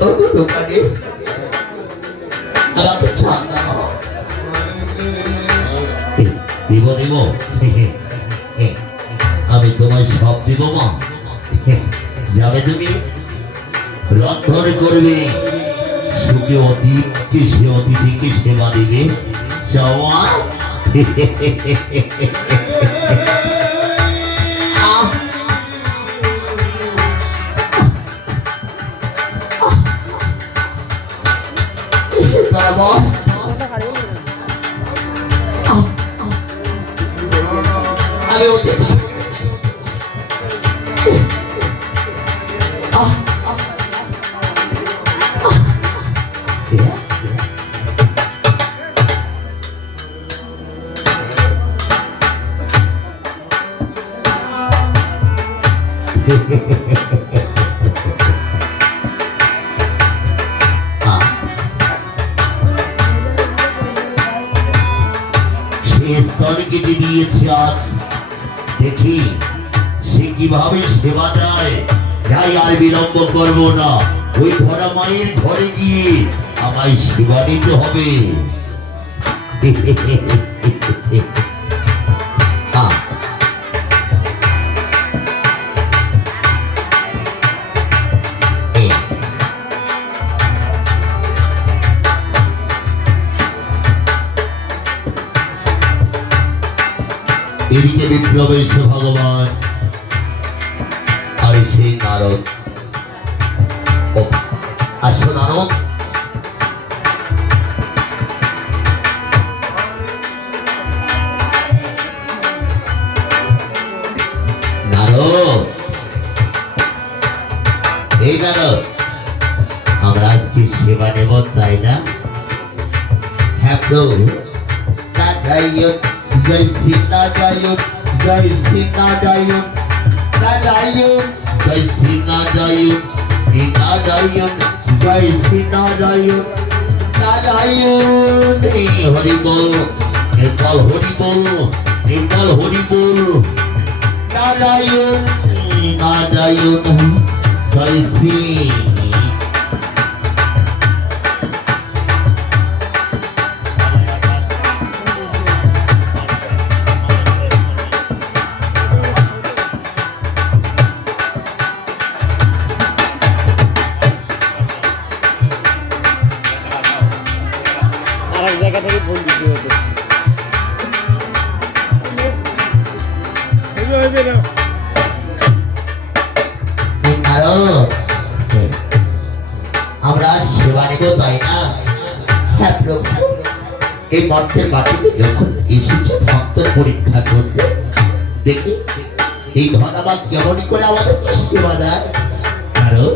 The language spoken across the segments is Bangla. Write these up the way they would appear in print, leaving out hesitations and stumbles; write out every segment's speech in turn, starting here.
দোকানে আমাকে ছাড় দাও। দিব দিব, আমি তোমায় সব দিব মা। যাবে তুমি, রন্ধন করবে, সুখে অতিথিকে সে অতিথিকে সেবা দিবে। যাওয়া আমি অতিথি কেটে দিয়েছে। আজ দেখি সে কিভাবে সেবা দেয়। যাই, আর বিলম্ব করবো না, ওই ধরা মায়ের ঘরে গিয়ে আমায় সেবা নিতে হবে। এদিকে বিপ্লব এসে ভগবান আর সেই নারদ। আসো নারদ, নারদ, এই নারদ, আমরা আজকে সেবা নেব তাই না? হ্যাঁ প্রভু। জয় শ্রী নারায়ণ, জয় শ্রী নারায়ণ, নারায়ণ, জয় শ্রী নারায়ণ, নারায়ণ, জয় শ্রী নারায়ণ, নারায়ণ। হরি বল, নির্মল হরি বল, নির্মল হরি বল, নারায়ণ, নারায়ণ, জয় শ্রী। জায়গা থেকে ফোন দিতে হতো। আমরা সেবা নিতে পাই না। হ্যাঁ প্রভু, এই মঠের মাটিতে যখন এসেছে ভক্ত পরীক্ষা করতে, দেখি এই ধনাবাদ কেমন করে আমাদেরকে সেবা দেয়। আরো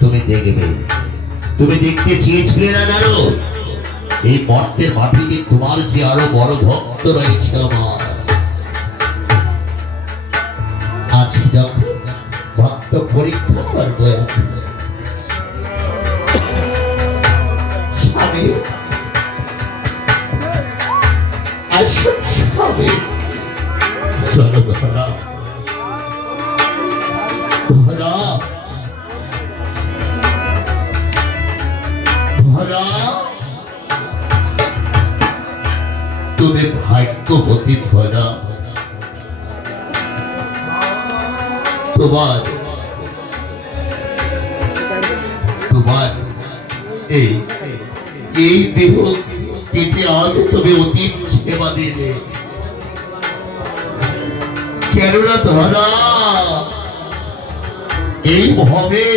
তুমি দেখবে, তুমি দেখতে চেয়েছিলে না নারো, এই মর্তের মাটিতে তোমার যে আরো বড় ভক্ত রয়েছে আমার। আজ যখন ভক্ত পরীক্ষা করবো, স্বামী স্বামী, চলো ধরা ধরা ধরা, তুমি ভাগ্যবতী ধরা। তোমার তোমার এই দেহ কেটে আজ তুমি অতীত সেবা দিলে। কেননা ধরা এই ভাবে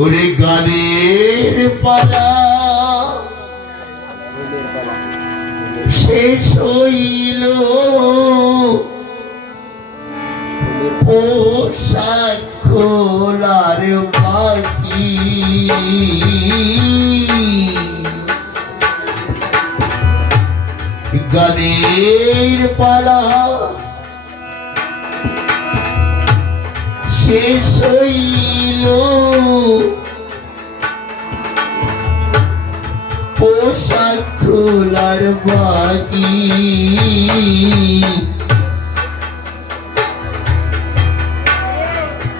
ওরে গানের পালা শেষ হইল, পোশাক খোলার বাকি। গানের পালা শেষ হইল, পোশাক খোলার বাকি।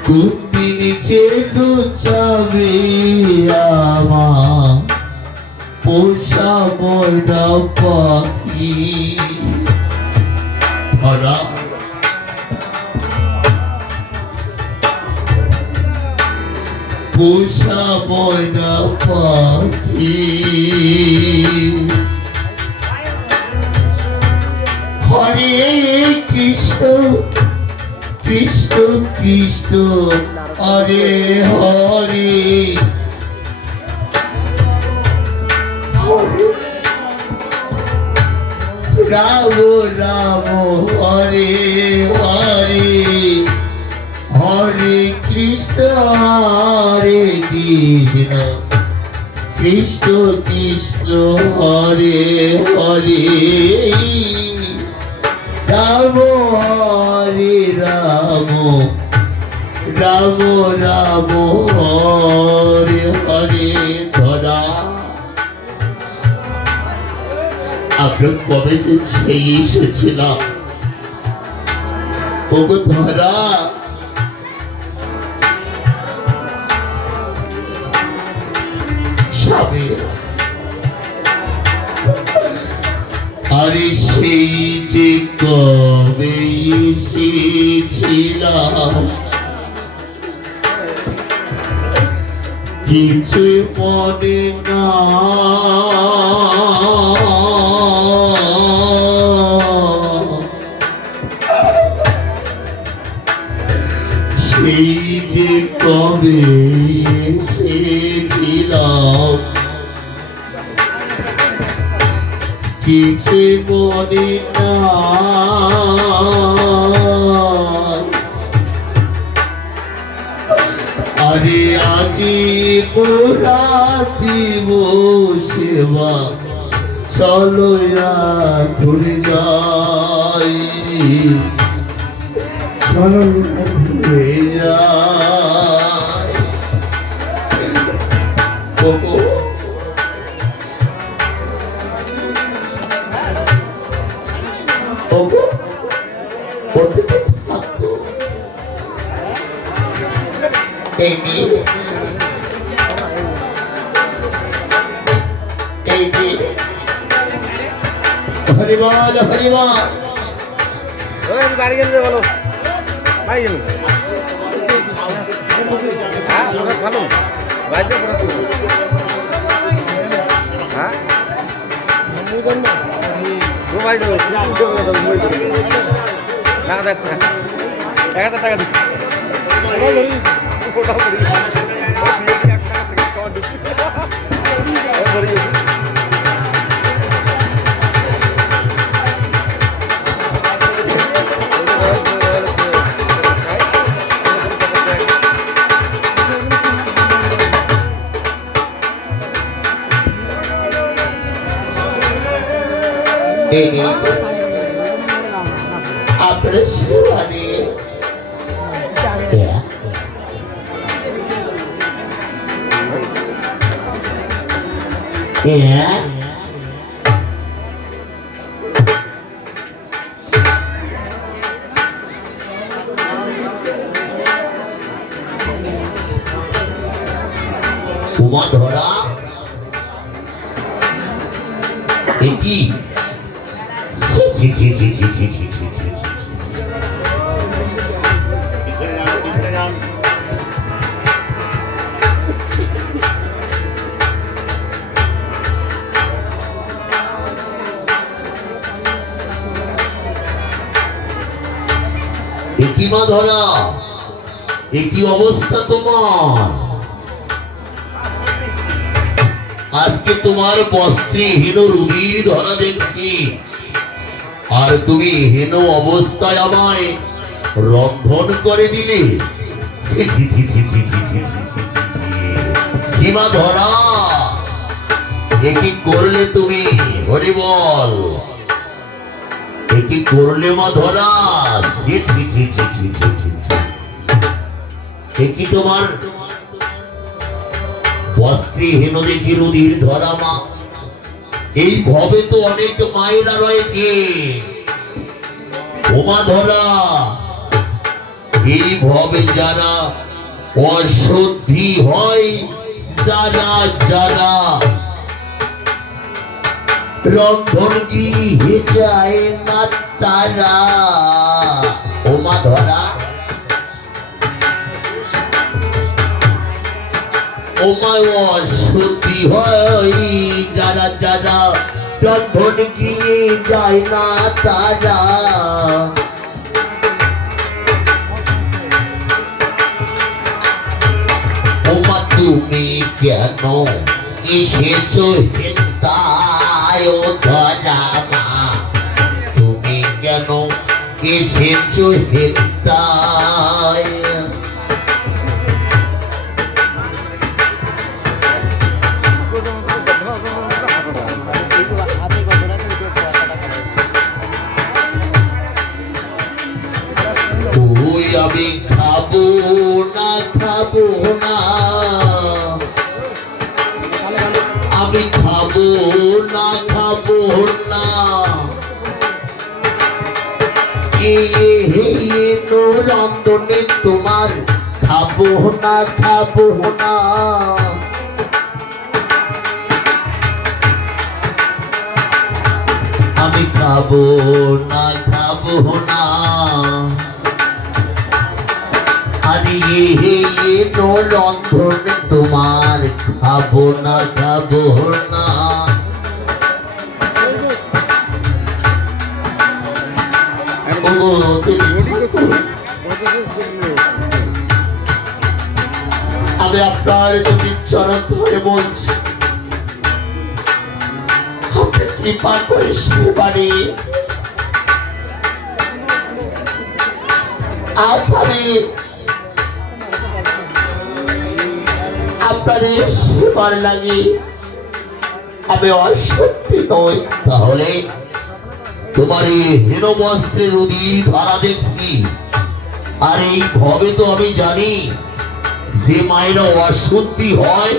কোনদিন যে লুচাবি আমার পোষা ময়না পাখি ধরা পোষা ময়না পাখি হরে কৃষ্ণ কৃষ্ণ কৃষ্ণ হরে হরে রাম রাম হরে হরে হরে কৃষ্ণ হরে কৃষ্ণ কৃষ্ণ কৃষ্ণ হরে হরে রাম হরে রাম রাম রাম হরে হরে ধরা আপনার কবে যে সেই এসেছিলাম ওগো ধরা স্বামী আরে সেই যে কবে এসেছিলাম কিছু মনে না সেই যে কবে এসেছিলাম কিছু মনে না আরে আজি রাতিব সেবা চলয়া ঘুরে যাই চলয়া ঘুরে যায় হরিবল হরিবল বাড়ি গেলে বলো বাড়ি গেল হ্যাঁ ভালো বাড়িতে হ্যাঁ টাকা দিচ্ছি আপনার সেবা নিয়ে সুমা ধরা এটি একই মা ধরা একই অবস্থা তোমার আজকে তোমার বস্ত্রে হেন রুগীর ধরা দেখছি আর তুমি হেন অবস্থায় আমায় রন্ধন করে দিলে সীমা ধরা একই করলে তুমি হরি বল একই করলে মা ধরা একই তোমার বস্ত্রে হেন দেখি রুধির ধরা মা এই ভবে তো অনেক মায়েরা রয়েছে ওমা ধরা এই ভবে যারা অশুদ্ধি হয় যারা যারা রন্ধন গৃহে যায় না তারা। ও মা ধরা, ও মা অশুদ্ধি হয় যারা যারা রন্ধন গৃহে যায় না তারা। ওমা তুমি কেন এসেছো হেন্তায় ও ধরা মা, তুমি কেন এসেছো হেন্তায়। ওই আমি খাবো না খাবো না, আমি খাবো না খাবো না, রন্ধনে তোমার খাবো না খাবো না। আমি খাবো না খাবো না, আরে রন্ধনে তোমার খাবো না খাবো না। আমি আপনার যদি চরণ ধরে বলছি, আপনি কৃপা করে সেবারে আজ আমি আপনাদের সেবার লাগে আমি অসত্যি নই। তাহলে তোমার এই হীনবস্ত্রের অধীর ধারা দেখছি, আর এই ভবে তো আমি জানি যে মায়েরা অশুদ্ধি হয়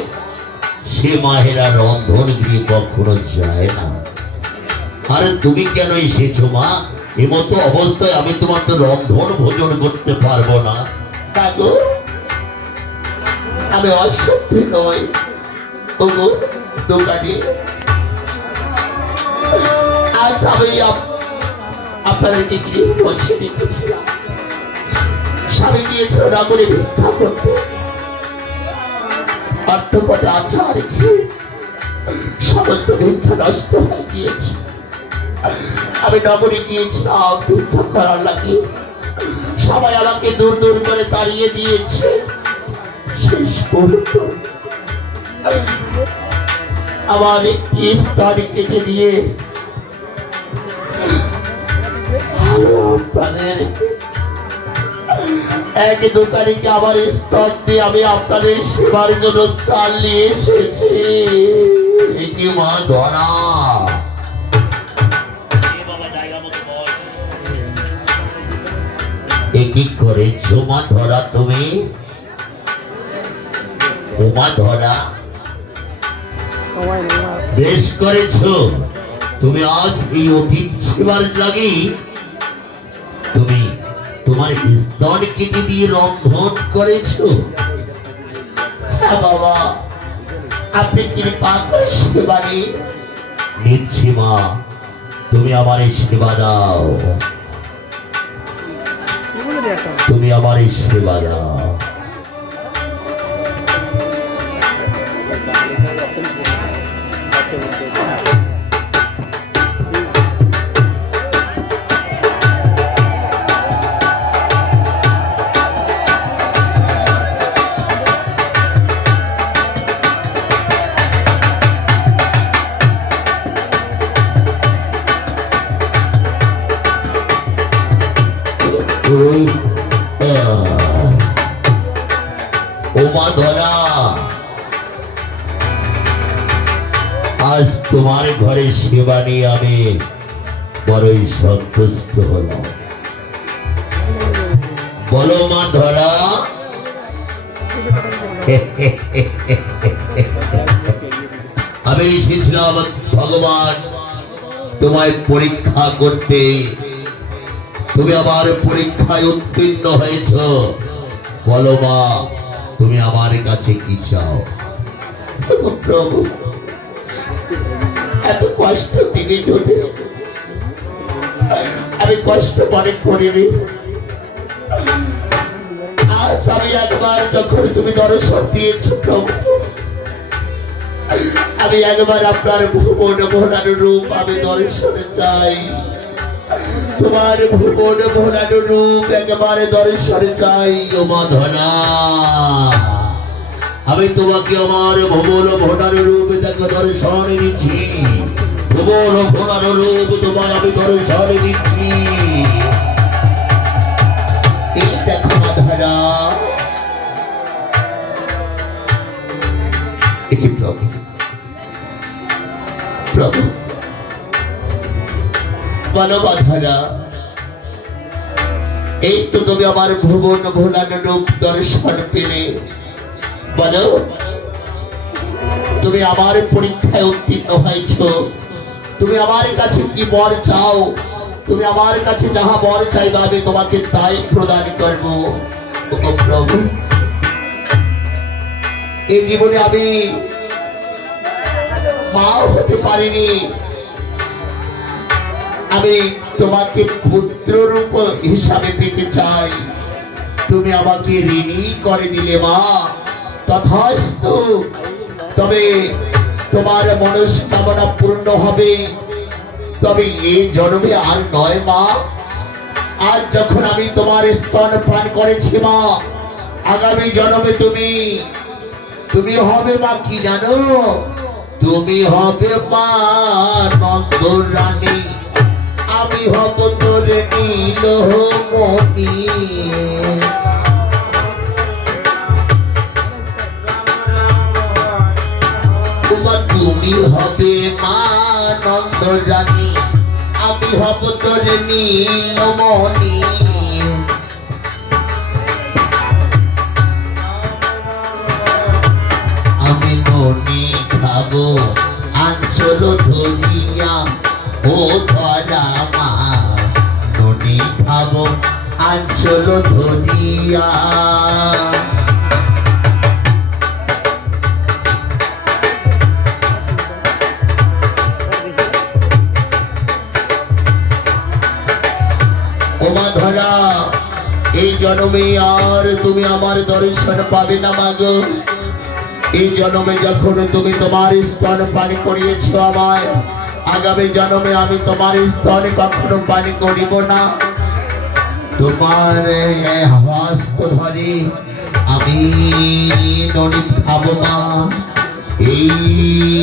সে মায়েরা রন্ধন গৃহে কখনো যায় না। আর তুমি কেন এসেছো মা? এমতো অবস্থায় আমি তোমার তো রন্ধন ভোজন করতে পারবো না। কাকু আমি অশুদ্ধি নই, ওগো দোকানি আজ আমি আপনাদেরকে গৃহে বসে রেখেছিলাম। স্বামী গিয়েছিল নগরে ভিক্ষা করতে, অর্থপথে আচার খেয়ে সমস্ত ভিক্ষা নষ্ট হয়ে গিয়েছে। আমি নগরে গিয়েছিলাম ভিক্ষা করার লাগে, সবাই আমাকে দূর দূর করে তাড়িয়ে দিয়েছে। শেষ পর্যন্ত আমার একটি স্তর কেটে দিয়ে এক দোকানিকে আমার স্তর দিয়ে আমি আপনাদের সেবার জন্য চাল নিয়ে এসেছি। কি মা ধরা, কি করেছো মা ধরা তুমি? মা ধরা বেশ করেছো তুমি। আজ এই অতীত সেবার লাগে তুমি তোমার স্তন কেটে দিয়ে রন্ধন করেছো। হ্যাঁ বাবা, আপনি কৃপা করে সেবা নিচ্ছি মা, তুমি আমার এই সেবা দাও, তুমি আমার এই সেবা দাও। ওমা ধরা, আজ তোমার ঘরে সেবা নিয়ে আমি বড়ই সন্তুষ্ট হলাম। বলো মা ধরা। আমি এসেছিলাম ভগবান তোমায় পরীক্ষা করতে, তুমি আমার পরীক্ষায় উত্তীর্ণ হয়েছ। বলো মা, তুমি আমার কাছে কি চাও? ওগো প্রভু, এত কষ্ট দিলে যদি আমি কষ্ট মনে করিনি, আজ আমি একবার যখন তুমি দর্শন দিয়েছ প্রভু, আমি একবার আপনার ভুবন ভোলানো রূপ আমি দর্শনে চাই। তোমার ভুবন ভোলানো রূপ একবার দর্শনে চাই। ও মাধনা, আমি তোমাকে আমার ভুবন ভোলানো রূপ দেখো দর্শনে দিচ্ছি। ভুবন ভোলানো রূপ তোমায় আমি দর্শনে দিচ্ছি। এই দেখো মাধনা, একে প্রভু প্রভু বলো মাধনা, এই তো তুমি আমার ভুবন ভোলানো রূপ দর্শন পেলে। বলো, তুমি আমার পরীক্ষায় উত্তীর্ণ হয়েছ, তুমি আমার কাছে কি বর চাও? তুমি আমার কাছে যাহা বর চাইবে আমি তোমাকে তাই প্রদান করব। ওগো প্রভু, এই জীবনে আমি মাও হতে পারিনি, আমি তোমাকে পুত্র রূপ হিসাবে পেতে চাই। তুমি আমাকে ঋণী করে দিলে মা, তথাস্তু। তবে তোমার মনস্কামনা পূর্ণ হবে, তবে এই জন্মে আর নয় মা। আজ যখন আমি তোমার স্তন পান করেছি মা, আগামী জন্মে তুমি হবে মা কি জানো? তুমি হবে মা নন্দ রানী, আমি হব তোর নীলমণি। তুমি হবে মা নন্দ রানী, আমি হব তোর নীলমণি। আমি মনি খাবো আঞ্চল ধরিয়া, ও ধরা মা ননি খাবো আঞ্চল ধরিয়া। ওমা ধরা, এই জন্মে আর তুমি আমার দর্শন পাবে না মাগো। এই জন্মে যখন তুমি তোমার স্তন পান করিয়েছ আমায়, আগামী জন্মে আমি তোমার স্তন কখনো পান করিব না। তোমার হস্ত ধরে আমি ননি খাবো মা। এই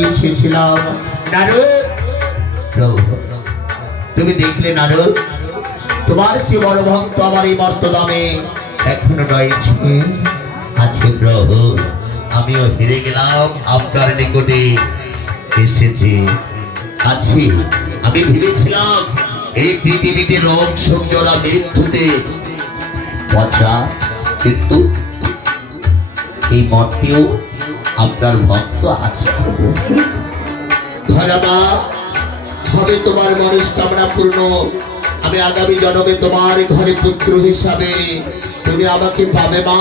এসেছিলাম নারদ। প্রভু, তুমি দেখলে নারদ, তোমার চেয়ে বড় ভক্ত আমার এই মর্তদামে এখনো রয়েছে। আছে প্রভু, আমিও হেরে গেলাম আপনার নিকটে এসেছি। আছি, আমি ভেবেছিলাম এই পৃথিবীতে রোগ সংযোলা মৃত্যুতে পচা, কিন্তু এই মর্তেও আপনার ভক্ত আছে। ধরাবা হবে তোমার মনস্কামনা পূর্ণ। আমি আগামী জন্মে তোমার ঘরে পুত্র হিসাবে তুমি আমাকে পাবে মা।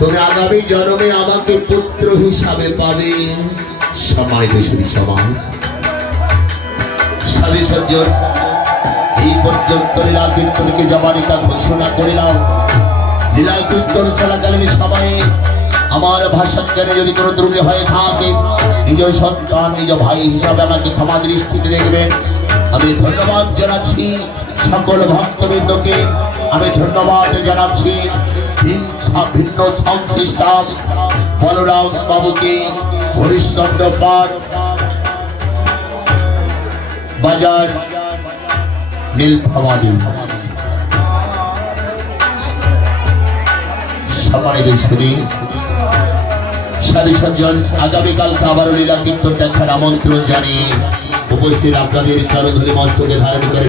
তুমি আগামী জন্মে আমাকে পুত্র হিসাবে পাবে। সময় দূষণী সমাজ সাধু সজ্জন, এই পর্যন্ত লীলা কীর্তনকে জবানিকা ঘোষণা করিলাম। লীলা কীর্তন চলাকালীন সময়ে আমার ভাষাজ্ঞানে যদি কোনো ত্রুটি হয়ে থাকে, নিজ সন্তান নিজ ভাই হিসাবে আমাকে ক্ষমা দৃষ্টিতে দেখবেন। আমি ধন্যবাদ জানাচ্ছি সকল ভক্তবৃন্দকে, আমি ধন্যবাদ জানাচ্ছি ভিন্ন সংশ্লিষ্টাম বলরাম বাবুকে, হরিশ্চন্দ্র পাঠ বাজার নীলফামারী। সম্মানিত সুধী সাধু সজ্জন, আগামীকালকে আবারও লীলা কীর্তন দেখার আমন্ত্রণ জানিয়ে উপস্থিত আপনাদের চরণধরে মস্তকে ধারণ করে